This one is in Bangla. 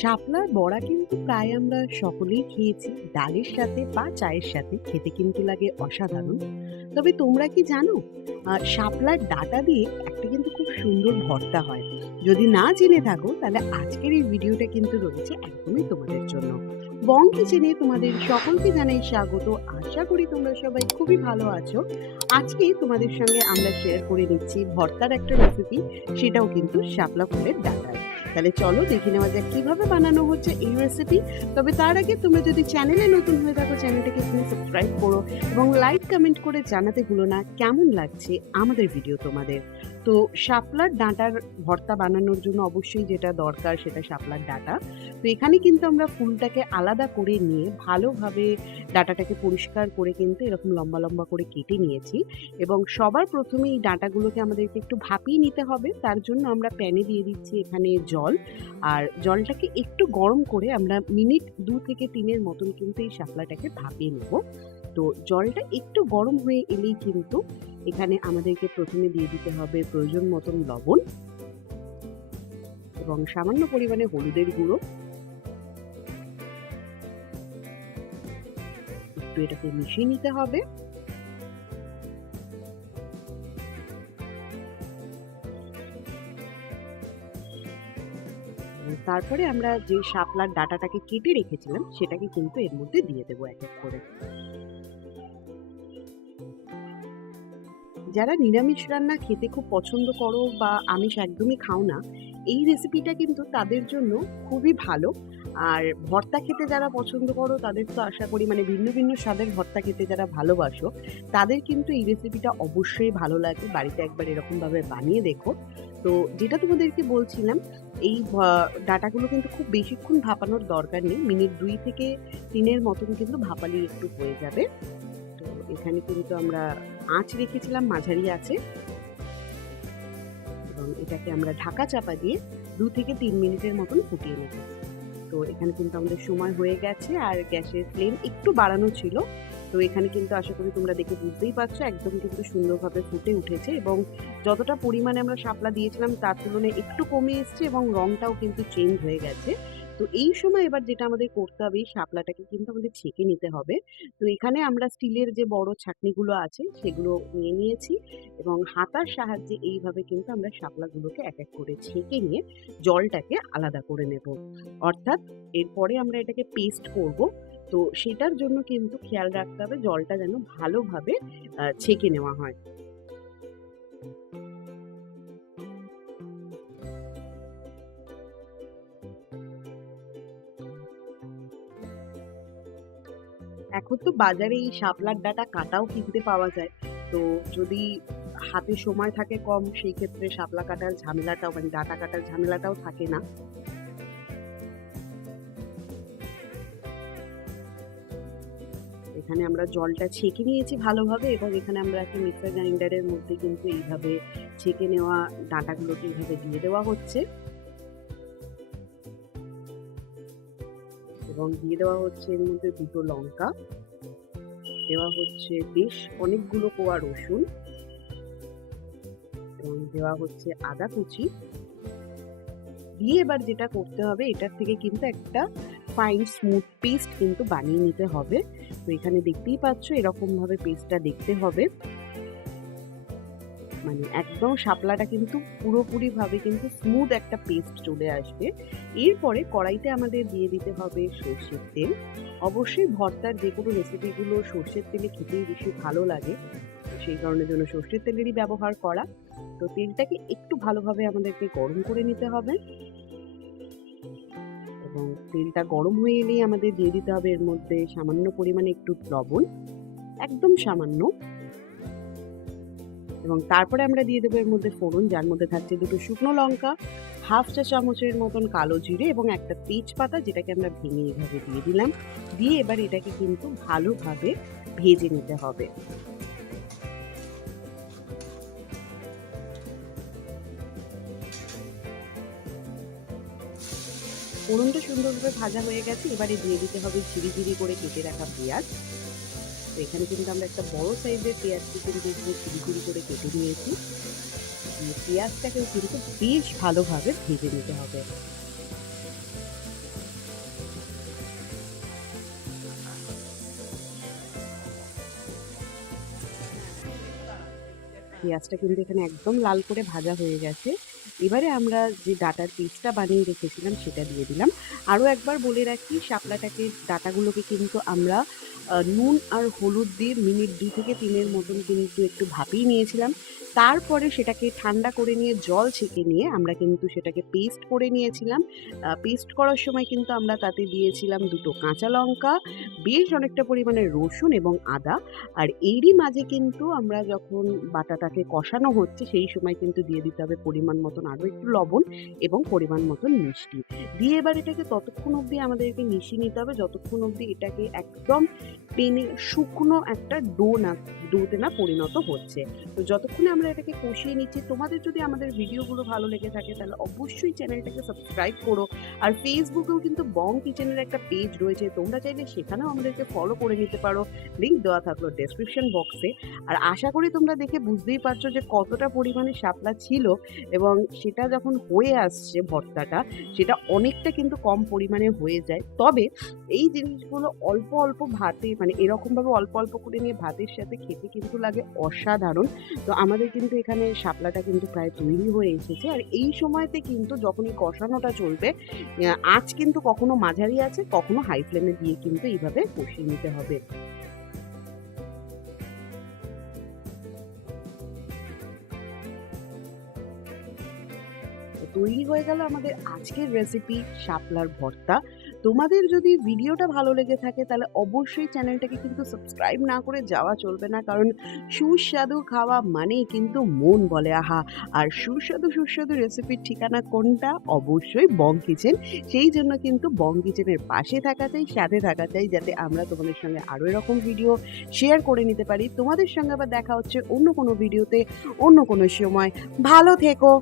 শাপলার বড়া কিন্তু প্রায় আমরা সকলেই খেয়েছি, ডালের সাথে বা চায়ের সাথে খেতে কিন্তু লাগে অসাধারণ। তবে তোমরা কি জানো, শাপলার ডাঁটা দিয়ে একটা কিন্তু খুব সুন্দর ভর্তা হয়। যদি না জেনে থাকো তাহলে আজকের এই ভিডিওটা কিন্তু রয়েছে একদমই তোমাদের জন্য। বং কিচেনে তোমাদের সকলকে জানাই স্বাগত। আশা করি তোমরা সবাই খুবই ভালো আছো। আজকে তোমাদের সঙ্গে আমরা শেয়ার করে নিচ্ছি ভর্তার একটা রেসিপি, সেটাও কিন্তু শাপলা ফুলের ডাঁটার। তাহলে চলো দেখে নেওয়া যাক কিভাবে বানানো হচ্ছে এই রেসিপি। তবে তার আগে তোমরা যদি চ্যানেলে নতুন হয়ে থাকো, চ্যানেলটাকে এখানে সাবস্ক্রাইব করো এবং লাইক কমেন্ট করে জানাতে ভুলো না কেমন লাগছে আমাদের ভিডিও তোমাদের। তো শাপলার ডাঁটার ভর্তা বানানোর জন্য অবশ্যই যেটা দরকার সেটা শাপলার ডাঁটা। তো এখানে কিন্তু আমরা ফুলটাকে আলাদা করে নিয়ে ভালোভাবে ডাঁটাটাকে পরিষ্কার করে কিন্তু এরকম লম্বা লম্বা করে কেটে নিয়েছি। এবং সবার প্রথমে এই ডাঁটাগুলোকে আমাদেরকে একটু ভাপিয়ে নিতে হবে। তার জন্য আমরা প্যানে দিয়ে দিচ্ছি এখানে জল, আর জলটাকে একটু গরম করে আমরা মিনিট 2 থেকে 3-এর মতন কিন্তু এই শাপলাটাকে ভাপিয়ে নেব। তো জলটা একটু গরম হয়ে এলেই কিন্তু এখানে আমাদেরকে প্রথমে দিয়ে দিতে হবে প্রয়োজন মতন লবণ এবং সামান্য পরিমাণে হলুদের গুঁড়ো। একটু এটাকে মিশিয়ে নিতে হবে। তারপরে আমরা যে শাপলার ডাঁটাটাকে কেটে রেখেছিলাম সেটাকে কিন্তু এর মধ্যে দিয়ে দেবো এক এক করে। যারা নিরামিষ রান্না খেতে খুব পছন্দ করো বা আমিষ একদমই খাও না, এই রেসিপিটা কিন্তু তাদের জন্য খুবই ভালো। আর ভর্তা খেতে যারা পছন্দ করো তাদের তো আশা করি, মানে ভিন্ন ভিন্ন স্বাদের ভর্তা খেতে যারা ভালোবাসো তাদের কিন্তু এই রেসিপিটা অবশ্যই ভালো লাগে। বাড়িতে একবার এরকমভাবে বানিয়ে দেখো। তো যেটা তোমাদেরকে বলছিলাম, এই ডাঁটাগুলো কিন্তু খুব বেশিক্ষণ ভাপানোর দরকার নেই, মিনিট 2 থেকে 3-এর মতন কিন্তু ভাপালি একটু হয়ে যাবে। তো এখানে কিন্তু আমরা আঁচ রেখেছিলাম মাঝারি আঁচে এবং এটাকে আমরা ঢাকা চাপা দিয়ে 2 থেকে 3 মিনিটের মতন ফুটিয়ে নেব। তো এখানে কিন্তু আমাদের সময় হয়ে গেছে আর গ্যাসের ফ্লেম একটু বাড়ানো ছিল। তো এখানে কিন্তু আশা করি তোমরা দেখে বুঝতেই পারছো একদম কিন্তু সুন্দরভাবে ফুটে উঠেছে এবং যতটা পরিমাণে আমরা শাপলা দিয়েছিলাম তার তুলনায় একটু কমে এসছে এবং রংটাও কিন্তু চেঞ্জ হয়ে গেছে। তো এই সময় এবার যেটা আমাদের করতে হবে, এই শাপলাটাকে কিন্তু আমাদের ছেঁকে নিতে হবে। তো এখানে আমরা স্টিলের যে বড় ছাঁকনিগুলো আছে সেগুলো নিয়ে নিয়েছি এবং হাতার সাহায্যে এইভাবে কিন্তু আমরা শাপলাগুলোকে এক এক করে ছেঁকে নিয়ে জলটাকে আলাদা করে নেব। অর্থাৎ এরপরে আমরা এটাকে পেস্ট করব। তো সেটার জন্য কিন্তু খেয়াল রাখতে হবে জলটা যেন ভালোভাবে ছেঁকে নেওয়া হয়। এখন তো বাজারে এই শাপলার ডাঁটা কাটাও কিনতে পাওয়া যায়। তো যদি হাতে সময় থাকে কম, সেই ক্ষেত্রে শাপলা কাটার ঝামেলাটাও, মানে ডাঁটা কাটার ঝামেলাটাও থাকে না। এখানে আমরা জলটা ছেঁকে নিয়েছি ভালোভাবে এবং এখানে আমরা একটা মিক্সার গ্রাইন্ডারের মধ্যে কিন্তু এইভাবে ছেঁকে নেওয়া ডাঁটাগুলোকে এইভাবে দিয়ে দেওয়া হচ্ছে এবং দিয়ে দেওয়া হচ্ছে এর মধ্যে 2টো লঙ্কা, দেওয়া হচ্ছে বেশ অনেকগুলো কোয়া রসুন এবং দেওয়া হচ্ছে আদা কুচি। দিয়ে এবার যেটা করতে হবে, এটার থেকে কিন্তু একটা ফাইন স্মুথ পেস্ট কিন্তু বানিয়ে নিতে হবে। তো এখানে দেখতেই পাচ্ছ এরকম ভাবে পেস্টটা দেখতে হবে, মানে একদম শাপলাটা কিন্তু পুরোপুরি ভাবে কিন্তু স্মুথ একটা পেস্ট চলে আসবে। এরপরে কড়াইতে আমাদের দিয়ে দিতে হবে সর্ষের তেল। অবশ্যই ভর্তার যে কোনো রেসিপিগুলো সর্ষের তেলে খেতেই বেশি ভালো লাগে, সেই কারণের জন্য সর্ষের তেলেরই ব্যবহার করা। তো তেলটাকে একটু ভালোভাবে আমাদেরকে গরম করে নিতে হবে এবং তেলটা গরম হয়ে এলেই আমাদের দিয়ে দিতে হবে এর মধ্যে সামান্য পরিমাণে একটু লবণ, একদম সামান্য। এবং তারপরে আমরা দিয়ে দেবো এর মধ্যে ফোড়ন, যার মধ্যে থাকছে 2টো শুকনো লঙ্কা, হাফ চা চামচের মতন কালো জিরে এবং একটা তেজপাতা, যেটাকে আমরা ভেঙে এইভাবে দিয়ে দিলাম। দিয়ে এবার এটাকে কিন্তু ভালোভাবে ভেজে নিতে হবে। ফোড়নটা সুন্দরভাবে ভাজা হয়ে গেছে, এবারে দিয়ে দিতে হবে ঝিরি ঝিরি করে কেটে রাখা পেঁয়াজ। তো এখানে কিন্তু আমরা একটা বড় সাইজের পেঁয়াজকে কিন্তু ঝিরি ঝিরি করে কেটে নিয়েছি। পেঁয়াজটাকেও কিন্তু বেশ ভালোভাবে ভেজে নিতে হবে। পেঁয়াজটা কিন্তু এখানে একদম লাল করে ভাজা হয়ে গেছে। এবারে আমরা যে ডাঁটার পেস্টটা বানিয়ে রেখেছিলাম সেটা দিয়ে দিলাম। আরও একবার বলে রাখি, শাপলাটাকে ডাঁটাগুলোকে কিন্তু আমরা নুন আর হলুদ দিয়ে মিনিট ২ থেকে ৩ এর মতন কিন্তু একটু ভাপিয়ে নিয়েছিলাম। তারপরে সেটাকে ঠান্ডা করে নিয়ে জল ছেঁকে নিয়ে আমরা কিন্তু সেটাকে পেস্ট করে নিয়েছিলাম। পেস্ট করার সময় কিন্তু আমরা তাতে দিয়েছিলাম ২ টো কাঁচা লঙ্কা, বেশ অনেকটা পরিমাণে রসুন এবং আদা। আর এরই মাঝে কিন্তু আমরা যখন বাটাটাকে কষানো হচ্ছে সেই সময় কিন্তু দিয়ে দিতে হবে পরিমাণ মতন আরও একটু লবণ এবং পরিমাণ মতন মিষ্টি। দিয়ে এবার এটাকে ততক্ষণ অবধি আমাদেরকে মিশিয়ে নিতে হবে যতক্ষণ অবধি এটাকে একদম টেনে শুকনো একটা ডোতে না পরিণত হচ্ছে। তো যতক্ষণে আমরা এটাকে কষিয়ে নিচ্ছি, তোমাদের যদি আমাদের ভিডিওগুলো ভালো লেগে থাকে তাহলে অবশ্যই চ্যানেলটাকে সাবস্ক্রাইব করো। আর ফেসবুকেও কিন্তু বং কিচেনের একটা পেজ রয়েছে, তোমরা চাইলে সেখানেও আমাদেরকে ফলো করে নিতে পারো, লিঙ্ক দেওয়া থাকলো ডেসক্রিপশন বক্সে। আর আশা করি তোমরা দেখে বুঝতেই পারছো যে কতটা পরিমাণে শাপলা ছিল, এবং সেটা যখন হয়ে আসছে ভর্তাটা, সেটা অনেকটা কিন্তু কম পরিমাণে হয়ে যায়। তবে এই জিনিসগুলো অল্প অল্প ভাতে, মানে এরকমভাবে অল্প অল্প করে নিয়ে ভাতের সাথে খেতে কিন্তু লাগে অসাধারণ। তো আমাদের কিন্তু এখানে শাপলাটা কিন্তু প্রায় তৈরি হয়ে এসেছে। আর এই সময়তে কিন্তু যখন এই কষানোটা চলবে, আঁচ কিন্তু কখনো মাঝারি আছে, কখনো হাই ফ্লেমে দিয়ে কিন্তু এইভাবে কষিয়ে নিতে হবে। তৈরি হয়ে গেল আমাদের আজকের রেসিপি শাপলার ভর্তা। তোমাদের যদি ভিডিওটা ভালো লেগে থাকে তাহলে অবশ্যই চ্যানেলটাকে কিন্তু সাবস্ক্রাইব না করে যাওয়া চলবে না, কারণ সুস্বাদু খাওয়া মানেই কিন্তু মন বলে আহা। আর সুস্বাদু সুস্বাদু রেসিপির ঠিকানা কোনটা? অবশ্যই বং কিচেন। সেই জন্য কিন্তু বং কিচেনের পাশে থাকা চাই, সাথে থাকা চাই, যাতে আমরা তোমাদের সঙ্গে আরও এরকম ভিডিও শেয়ার করে নিতে পারি। তোমাদের সঙ্গে আবার দেখা হচ্ছে অন্য কোনো ভিডিওতে, অন্য কোনো সময়। ভালো থেকো।